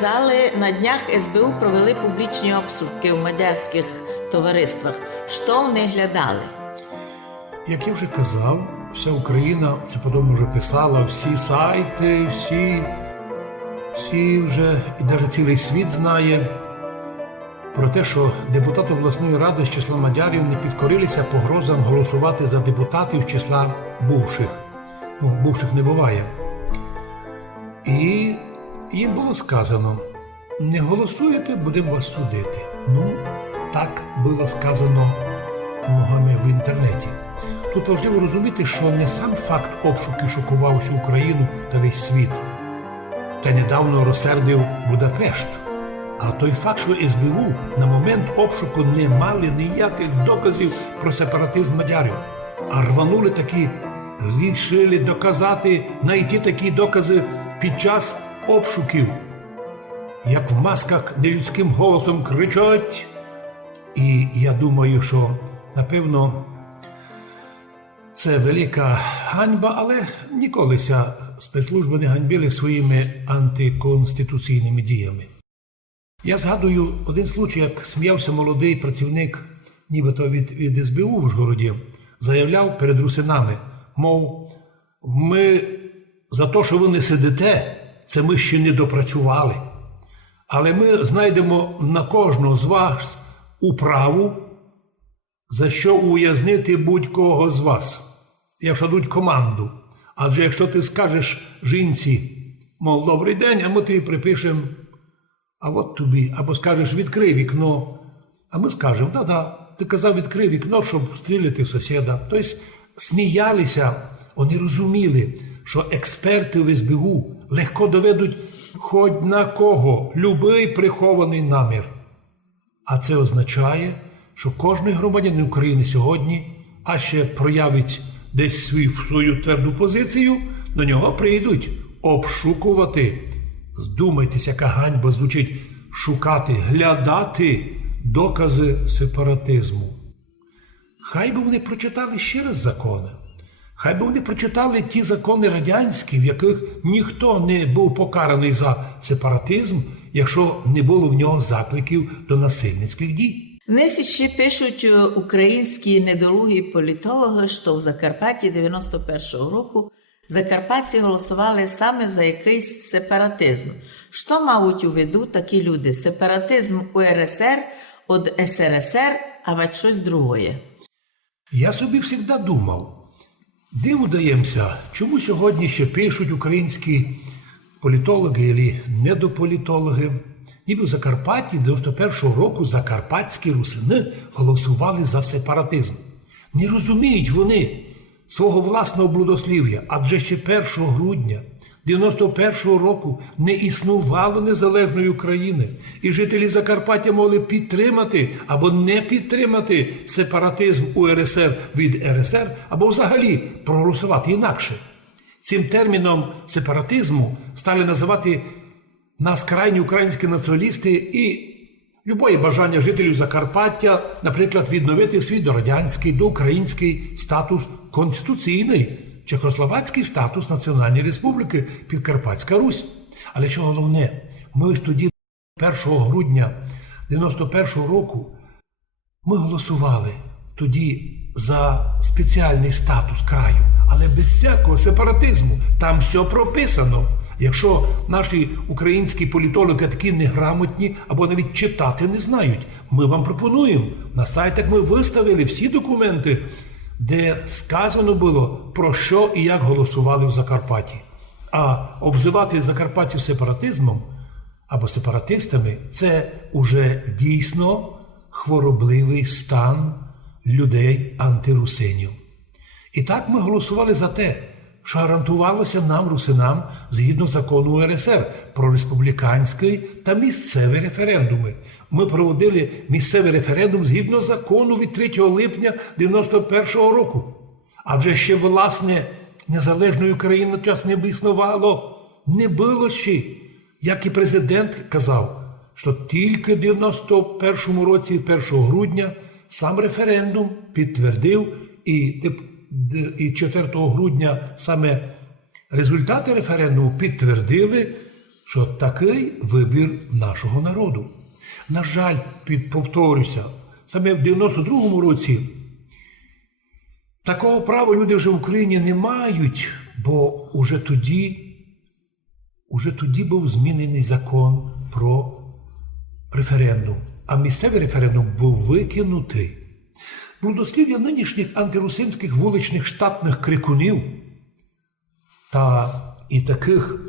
сказали, на днях СБУ провели публічні обшуки в мадярських товариствах. Що вони глядали? Як я вже казав, вся Україна це подобно вже писала, всі сайти, всі вже, і навіть цілий світ знає про те, що депутати обласної ради з числа мадярів не підкорилися погрозам голосувати за депутатів з числа бувших. Бувших не буває. І їм було сказано: не голосуєте, будемо вас судити. Так було сказано многими в інтернеті. Тут важливо розуміти, що не сам факт обшуків шокував всю Україну та весь світ, та недавно розсердив Будапешт, а той факт, що СБУ на момент обшуку не мали ніяких доказів про сепаратизм мадярів, а рванули такі, рішили доказати, знайти такі докази під час обшуків, як в масках нелюдським голосом кричать. І я думаю, що, напевно, це велика ганьба, але ніколися спецслужби не ганьбили своїми антиконституційними діями. Я згадую один случай, як сміявся молодий працівник, нібито від СБУ в Ужгороді, заявляв перед русинами, мов, ми за те, що ви не сидите, це ми ще не допрацювали. Але ми знайдемо на кожного з вас управу, за що ув'язнити будь-кого з вас, якщо дадуть команду. Адже якщо ти скажеш жінці, мов, добрий день, а ми тобі припишемо, а от тобі, або скажеш, відкрий вікно, а ми скажемо, да-да, ти казав, відкрий вікно, щоб стріляти в сусіда. Тобто сміялися, вони розуміли, що експерти в СБУ легко доведуть хоч на кого, любий прихований намір. А це означає, що кожен громадянин України сьогодні, а ще проявить десь свою тверду позицію, на нього прийдуть обшукувати. Здумайтесь, яка ганьба звучить шукати, глядати докази сепаратизму. Хай би вони прочитали ще раз закони. Хай би вони прочитали ті закони радянські, в яких ніхто не був покараний за сепаратизм, якщо не було в нього закликів до насильницьких дій. Дnes ще пишуть українські недолугі політологи, що в Закарпатті 91-го року закарпатці голосували саме за якийсь сепаратизм. Що мають у виду такі люди? Сепаратизм УРСР від СРСР, а ведь щось друге? Я собі завжди думав, диву даємося, чому сьогодні ще пишуть українські політологи або недополітологи, ніби в Закарпатті 91-го року закарпатські русини голосували за сепаратизм. Не розуміють вони свого власного блудослів'я, адже ще 1 грудня 91-го року не існувало незалежної України, і жителі Закарпаття могли підтримати або не підтримати сепаратизм УРСР від РСР, або взагалі проголосувати інакше. Цим терміном сепаратизму стали називати нас крайні українські націоналісти і любое бажання жителів Закарпаття, наприклад, відновити свій дорадянський, доукраїнський статус конституційний, чехословацький статус Національної Республіки Підкарпатська Русь. Але що головне, ми ж тоді 1 грудня 91-го року ми голосували тоді за спеціальний статус краю, але без всякого сепаратизму. Там все прописано. Якщо наші українські політологи такі неграмотні або навіть читати не знають, ми вам пропонуємо. На сайтах ми виставили всі документи, де сказано було, про що і як голосували в Закарпатті. А обзивати закарпатців сепаратизмом або сепаратистами – це уже дійсно хворобливий стан людей-антирусинів. І так ми голосували за те, що гарантувалося нам, русинам, згідно закону УРСР про республіканський та місцеві референдуми. Ми проводили місцевий референдум згідно закону від 3 липня 91-го року. Адже ще, власне, незалежної України на час не існувало. Не було ще. Як і президент казав, що тільки в 91-му році, 1 грудня, сам референдум підтвердив і 4 грудня саме результати референдуму підтвердили, що такий вибір нашого народу. На жаль, повторюся, саме в 92-му році такого права люди вже в Україні не мають, бо уже тоді був змінений закон про референдум, а місцевий референдум був викинутий. Блудослів'я нинішніх антирусинських вуличних штатних крикунів та і таких,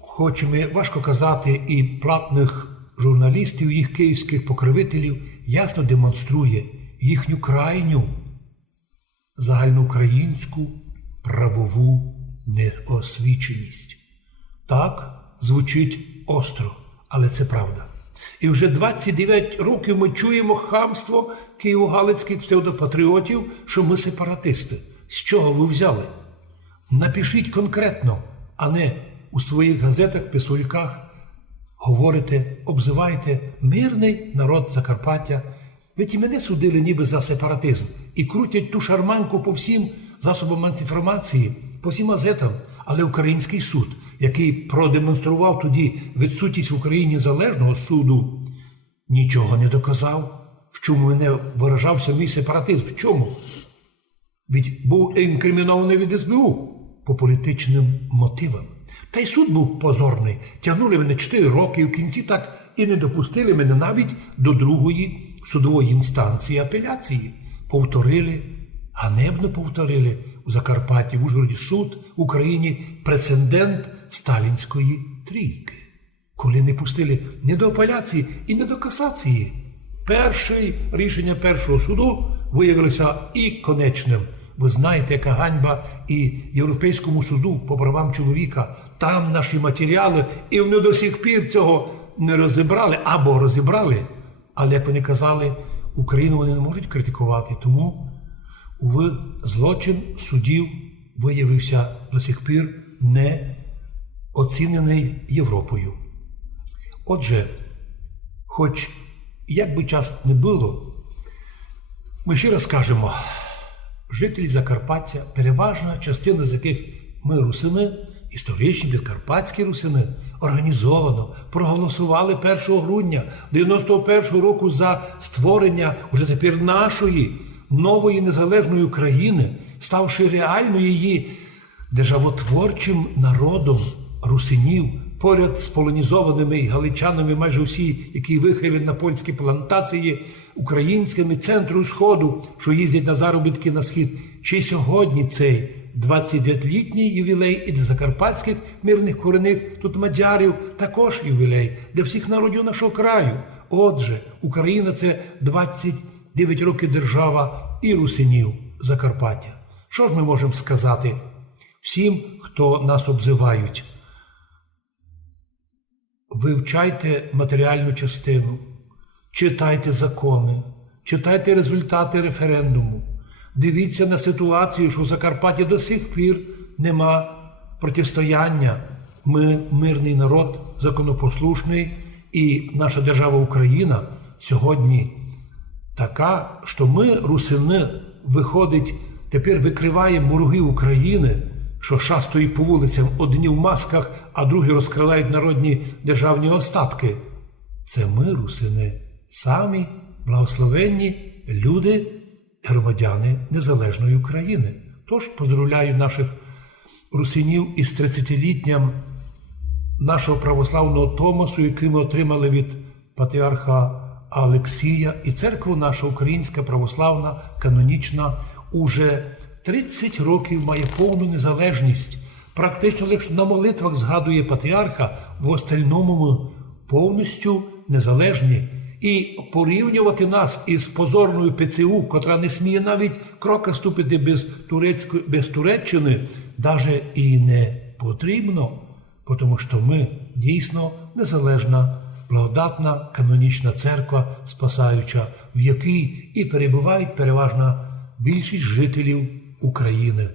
хоч і важко казати, і платних журналістів, їх київських покровителів, ясно демонструє їхню крайню загальноукраїнську правову неосвіченість. Так, звучить остро, але це правда. І вже 29 років ми чуємо хамство києво-галицьких псевдопатріотів, що ми сепаратисти. З чого ви взяли? Напишіть конкретно, а не у своїх газетах, писульках говорите, обзиваєте мирний народ Закарпаття. Ведь і мене судили ніби за сепаратизм і крутять ту шарманку по всім засобам інформації, по всім газетам. Але український суд, який продемонстрував тоді відсутність в Україні залежного суду, нічого не доказав. В чому мене виражався мій сепаратизм? В чому? Ведь був інкримінований від СБУ по політичним мотивам. Та й суд був позорний. Тягнули мене 4 роки, в кінці так і не допустили мене навіть до другої судової інстанції апеляції. Повторили, ганебно повторили у Закарпатті, в Ужгороді суд в Україні прецедент сталінської трійки. Коли не пустили ні до апеляції і не до касації. Рішення першого суду виявилося і конечним. Ви знаєте, яка ганьба і Європейському суду по правам чоловіка. Там наші матеріали, і вони до сих пір цього не розібрали, або розібрали. Але, як вони казали, Україну вони не можуть критикувати. Тому, уви, злочин судів виявився до сих пір не оцінений Європою. Отже, хоч як би час не було, ми ще раз кажемо, жителі Закарпаття, переважна частина з яких ми русини, історичні підкарпатські русини, організовано проголосували 1 грудня 91 року за створення уже тепер нашої нової незалежної України, ставши реально її державотворчим народом русинів, поряд з полонізованими галичанами, майже всі, які виїхали на польські плантації, українськими центру Сходу, що їздять на заробітки на Схід. Ще й сьогодні цей 29-літній ювілей і для закарпатських мирних корінних, тут мадярів також ювілей, для всіх народів нашого краю. Отже, Україна – це 29 років держава і русинів Закарпаття. Що ж ми можемо сказати всім, хто нас обзивають? Вивчайте матеріальну частину, читайте закони, читайте результати референдуму, дивіться на ситуацію, що в Закарпатті до сих пір нема протистояння. Ми мирний народ, законопослушний, і наша держава Україна сьогодні така, що ми, русини, виходить, тепер викриваємо вороги України, що шастають по вулицям одні в масках, а другі розкрадають народні державні остатки. Це ми, русини, самі благословенні люди, громадяни незалежної України. Тож поздравляю наших русинів із 30-літтям нашого православного Томасу, який ми отримали від патріарха Алексія, і церква наша українська православна, канонічна, уже 30 років має повну незалежність. Практично лише на молитвах згадує патріарха, в остальному ми повністю незалежні. І порівнювати нас із позорною ПЦУ, котра не сміє навіть крока ступити без Туреччини, навіть і не потрібно, тому що ми дійсно незалежна, благодатна, канонічна церква, спасаюча, в якій і перебувають переважна більшість жителів України.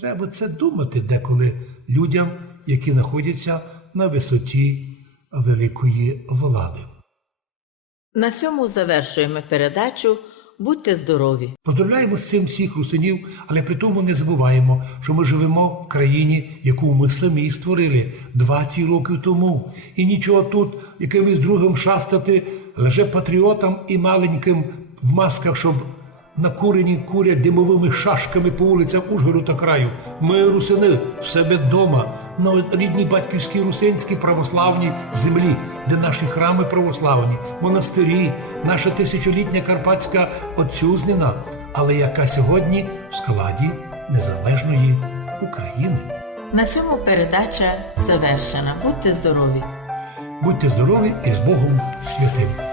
Треба це думати деколи людям, які знаходяться на висоті великої влади. На цьому завершуємо передачу Будьте здорові! Поздравляємо з цим всіх русинів, але при тому не забуваємо, що ми живемо в країні, яку ми самі створили 20 років тому. І нічого тут якимось другим шастати, лише патріотам і маленьким в масках, щоб накурені курять димовими шашками по вулицям Ужгороду та краю. Ми, русини, в себе вдома, на рідній батьківській русинській православній землі, де наші храми православні, монастирі, наша тисячолітня карпатська отцюзнина, але яка сьогодні в складі незалежної України. На цьому передача завершена. Будьте здорові! Будьте здорові і з Богом святим!